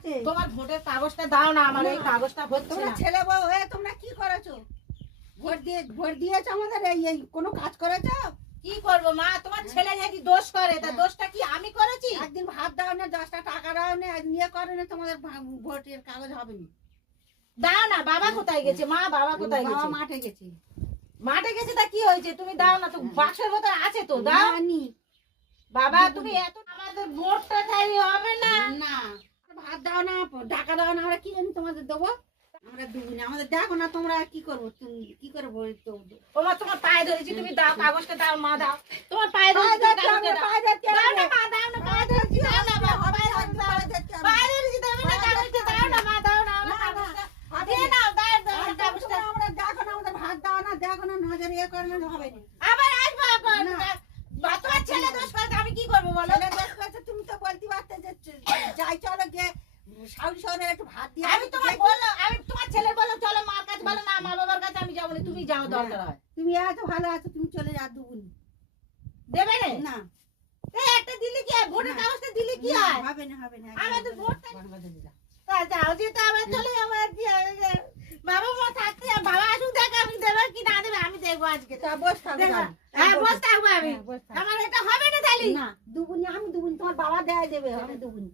আছে। তোমার ভোটের কাগজটা দাও না, আমার এই কাগজটা হচ্ছে তোমরা না। ছেলে বউ হয়ে তোমরা কি করেছো? ভোট দিয়েছো আমাদের, এই কোনো কাজ করেছো? কি করব মা, তোমার ছেলে যদি দোষ করে তা দোষটা কি আমি করেছি? একদিন ভাত দাও না, 10টা টাকা দাও না, নিয়ে করো না, তোমাদের ভোটের কাগজ হবে না। দাও না। বাবা কোথায় গেছে? মা বাবা কোথায় বাবা গেছে? মাঠে গেছে। মাঠে গেছে তা কি হয়েছে? তুমি দাও না তো, বাক্সের ভেতরে আছে তো, দাও। নি বাবা তুমি এত, আমাদের ভোটটা তাই হবে না। না, ভাত দাও না, টাকা দাও না, আমরা কি জানি তোমাদের দেবো? আমরা দেবো না, আমাদের দেখো না তোমরা কি করবো, তুমি কি করে ভোট দেবো? তোমার পায়ে ধরেছি, তুমি দাও কাগজটা, দাও মা, দাও। তোমার পায়ে ধরেছি, কাগজটা দাও। দাও না মা, দাও না, পায়ে ধরেছি, দাও না বাবা, পায়ে ধরেছি, দাও। পায়ে ধরেছি, দেবে না কাগজটা, দাও না মা, দাও না আমার কাগজটা। দিয়ে নাও, দাও, দাও কাগজটা। আমরা দেখো না, আমাদের ভাত দাও না, দেখো না, নজর ইয়ে করে না, হবে না। আবার আসবো এখন। তোমার ছেলে দোষ করে আমি কি করবো বলো? ছেলে দোষ করেছে, তুমি তো বলতে পারতে যে যাই চলো গিয়ে শাউরি শহরের একটু ভাত দিয়ে আমি তোমার বললো, আমি তোমার ছেলে বললো চলো মার কাছে, বলো না মা বাবার কাছে আমি যাবো না, তুমি যাও দরকার হয়। তুমি এত ভালো আছো, তুমি চলে যা, দুগুনি দেবে না? না, এই একটা দিলে কি হয়? ভোটের কাগজটা দিলে কি না, হয়? হবে না, হবে না, আমাদের ভোটটা বাংলাদেশে তা যাও, যেতে আবার চলে যাবো আর কি হবে? বাবা মা থাকতে, বাবা আসুক, দেখ আমি দেবে কি না দেবে আমি দেখবো আজকে। তা বস থাকো, দেখো। যাও। হ্যাঁ বস থাকবো আমি। হ্যাঁ, বস থাকো। আমার এটা হবে না তাহলে। না, দুগুনি আমি দুগুনি, তোমার বাবা দেয় দেবে, আমি দুগুনি।